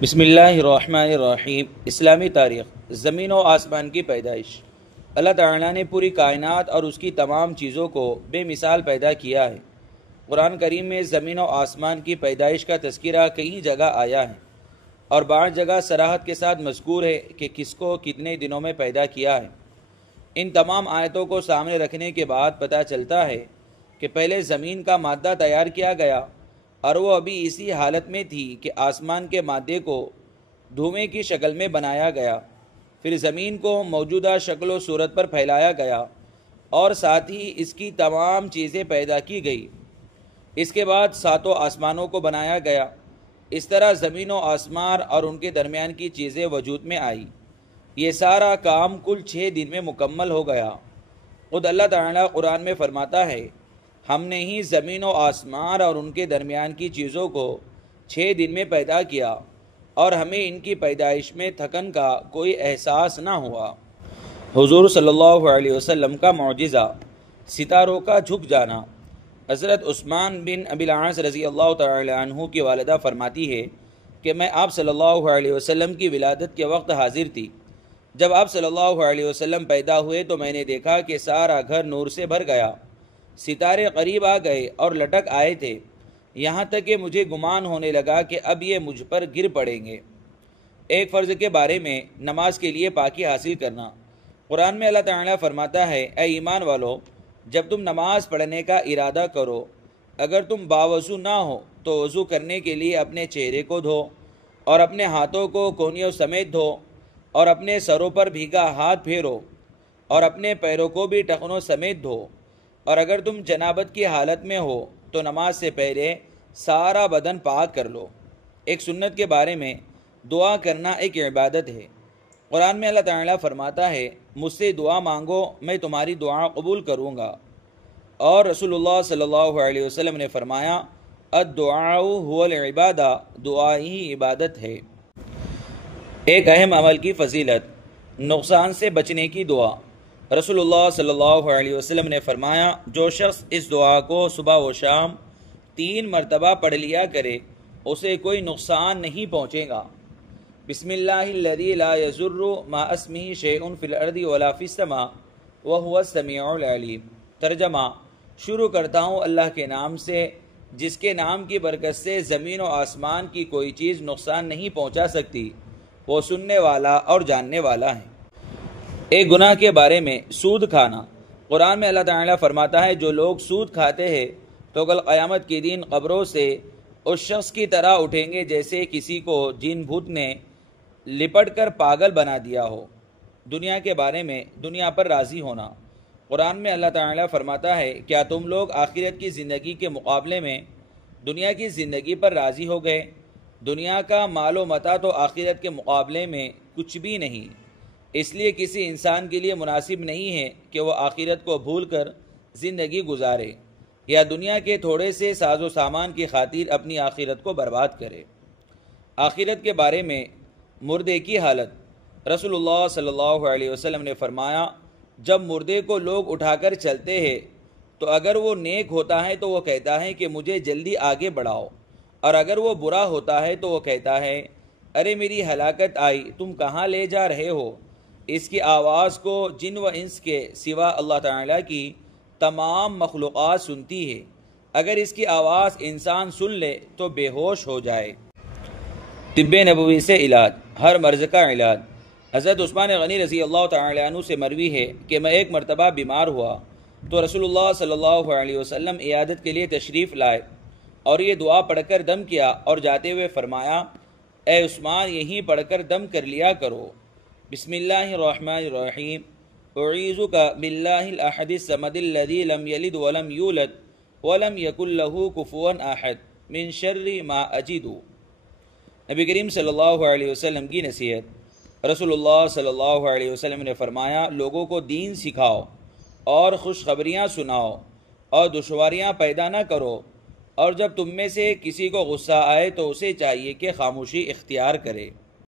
بسم اللہ الرحمن الرحیم۔ اسلامی تاریخ، زمین و آسمان کی پیدائش۔ اللہ تعالیٰ نے پوری کائنات اور اس کی تمام چیزوں کو بے مثال پیدا کیا ہے۔ قرآن کریم میں زمین و آسمان کی پیدائش کا تذکرہ کئی جگہ آیا ہے اور بعض جگہ صراحت کے ساتھ مذکور ہے کہ کس کو کتنے دنوں میں پیدا کیا ہے۔ ان تمام آیتوں کو سامنے رکھنے کے بعد پتہ چلتا ہے کہ پہلے زمین کا مادہ تیار کیا گیا اور وہ ابھی اسی حالت میں تھی کہ آسمان کے مادے کو دھوئیں کی شکل میں بنایا گیا، پھر زمین کو موجودہ شکل و صورت پر پھیلایا گیا اور ساتھ ہی اس کی تمام چیزیں پیدا کی گئی۔ اس کے بعد ساتوں آسمانوں کو بنایا گیا۔ اس طرح زمین و آسمان اور ان کے درمیان کی چیزیں وجود میں آئی۔ یہ سارا کام کل 6 دن میں مکمل ہو گیا۔ خود اللہ تعالیٰ قرآن میں فرماتا ہے، ہم نے ہی زمین و آسمان اور ان کے درمیان کی چیزوں کو 6 دن میں پیدا کیا اور ہمیں ان کی پیدائش میں تھکن کا کوئی احساس نہ ہوا۔ حضور صلی اللہ علیہ وسلم کا معجزہ، ستاروں کا جھک جانا۔ حضرت عثمان بن ابی العاص رضی اللہ تعالی عنہ کی والدہ فرماتی ہے کہ میں آپ صلی اللہ علیہ وسلم کی ولادت کے وقت حاضر تھی۔ جب آپ صلی اللہ علیہ وسلم پیدا ہوئے تو میں نے دیکھا کہ سارا گھر نور سے بھر گیا، ستارے قریب آ گئے اور لٹک آئے تھے، یہاں تک کہ مجھے گمان ہونے لگا کہ اب یہ مجھ پر گر پڑیں گے۔ ایک فرض کے بارے میں، نماز کے لیے پاکی حاصل کرنا۔ قرآن میں اللہ تعالیٰ فرماتا ہے، اے ایمان والو، جب تم نماز پڑھنے کا ارادہ کرو، اگر تم باوضو نہ ہو تو وضو کرنے کے لیے اپنے چہرے کو دھو اور اپنے ہاتھوں کو کونیوں سمیت دھو اور اپنے سروں پر بھیگا ہاتھ پھیرو اور اپنے پیروں کو بھی ٹخنوں سمیت دھو، اور اگر تم جنابت کی حالت میں ہو تو نماز سے پہلے سارا بدن پاک کر لو۔ ایک سنت کے بارے میں، دعا کرنا ایک عبادت ہے۔ قرآن میں اللہ تعالیٰ فرماتا ہے، مجھ سے دعا مانگو میں تمہاری دعا قبول کروں گا، اور رسول اللہ صلی اللہ علیہ وسلم نے فرمایا، الدعاء هو العبادہ، دعا ہی عبادت ہے۔ ایک اہم عمل کی فضیلت، نقصان سے بچنے کی دعا۔ رسول اللہ صلی اللہ علیہ وسلم نے فرمایا، جو شخص اس دعا کو صبح و شام 3 مرتبہ پڑھ لیا کرے اسے کوئی نقصان نہیں پہنچے گا۔ بسم اللہ الذی لا یضر مع اسمہ شیء فی الارض ولا فی السماء وہو السمیع العلیم۔ ترجمہ، شروع کرتا ہوں اللہ کے نام سے جس کے نام کی برکت سے زمین و آسمان کی کوئی چیز نقصان نہیں پہنچا سکتی، وہ سننے والا اور جاننے والا ہے۔ ایک گناہ کے بارے میں، سود کھانا۔ قرآن میں اللہ تعالیٰ فرماتا ہے، جو لوگ سود کھاتے ہیں تو کل قیامت کے دن قبروں سے اس شخص کی طرح اٹھیں گے جیسے کسی کو جن بھوت نے لپٹ کر پاگل بنا دیا ہو۔ دنیا کے بارے میں، دنیا پر راضی ہونا۔ قرآن میں اللہ تعالیٰ فرماتا ہے، کیا تم لوگ آخرت کی زندگی کے مقابلے میں دنیا کی زندگی پر راضی ہو گئے؟ دنیا کا مال و متاع تو آخرت کے مقابلے میں کچھ بھی نہیں، اس لیے کسی انسان کے لیے مناسب نہیں ہے کہ وہ آخرت کو بھول کر زندگی گزارے یا دنیا کے تھوڑے سے ساز و سامان کی خاطر اپنی آخرت کو برباد کرے۔ آخرت کے بارے میں، مردے کی حالت۔ رسول اللہ صلی اللہ علیہ وسلم نے فرمایا، جب مردے کو لوگ اٹھا کر چلتے ہیں تو اگر وہ نیک ہوتا ہے تو وہ کہتا ہے کہ مجھے جلدی آگے بڑھاؤ، اور اگر وہ برا ہوتا ہے تو وہ کہتا ہے، ارے میری ہلاکت آئی، تم کہاں لے جا رہے ہو؟ اس کی آواز کو جن و انس کے سوا اللہ تعالیٰ کی تمام مخلوقات سنتی ہے۔ اگر اس کی آواز انسان سن لے تو بے ہوش ہو جائے۔ طب نبوی سے علاج، ہر مرض کا علاج۔ حضرت عثمان غنی رضی اللہ تعالی عنہ سے مروی ہے کہ میں ایک مرتبہ بیمار ہوا تو رسول اللہ صلی اللہ علیہ وسلم عیادت کے لیے تشریف لائے اور یہ دعا پڑھ کر دم کیا اور جاتے ہوئے فرمایا، اے عثمان، یہیں پڑھ کر دم کر لیا کرو۔ بسم اللہ الرحمن الرحیم، اعوذ باللہ الاحد الصمد الذی لم یلد ولم یولد ولم یکن لہ کفوا احد من شر ما اجد۔ نبی کریم صلی اللہ علیہ وسلم کی نصیحت۔ رسول اللہ صلی اللہ علیہ وسلم نے فرمایا، لوگوں کو دین سکھاؤ اور خوشخبریاں سناؤ اور دشواریاں پیدا نہ کرو، اور جب تم میں سے کسی کو غصہ آئے تو اسے چاہیے کہ خاموشی اختیار کرے۔